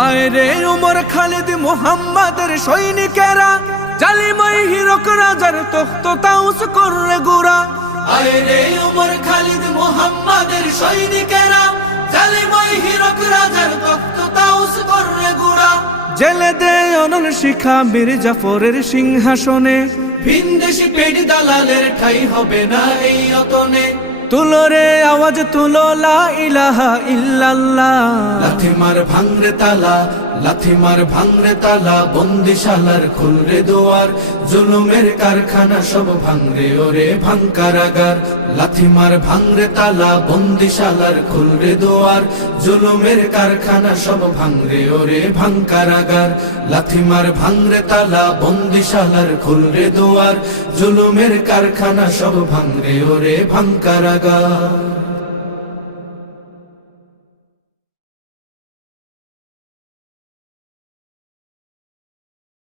আয় রে উমর খালিদ মুহাম্মাদের সৈনিকেরা, জালিমাই হিরক রাজার তখ্ত তাউস করে গুরা। আয় রে উমর খালিদ মুহাম্মাদের সৈনিকেরা, জালিমাই হিরক রাজার তখ্ত তাউস করে গুরা। জেলে দে অনল শিখা বীর জাফরের সিংহাসনে, ভিনদেশি পেট দালালের ঠাই হবে না এই অতনে। তুলো রে আওয়াজ তুলো লা ইলাহা ইল্লাল্লাহ। লাথি মার ভাঙরে তালা, লাথি মার ভাঙরে তালা, বন্দিশালার খুলরে দুয়ার। জুলুমের কারখানা সব ভাঙরে ওরে ভাঙ কারাগার। লাথি মার ভাঙরে তালা, বন্দিশালার খুলরে দুয়ার। জুলুমের কারখানা সব ভাঙরে ওরে ভাঙ কারাগার। লাথি মার ভাঙরে তালা, বন্দিশালার খুলরে দুয়ার। জুলুমের কারখানা সব ভাঙরে ওরে ভাঙ কারাগার।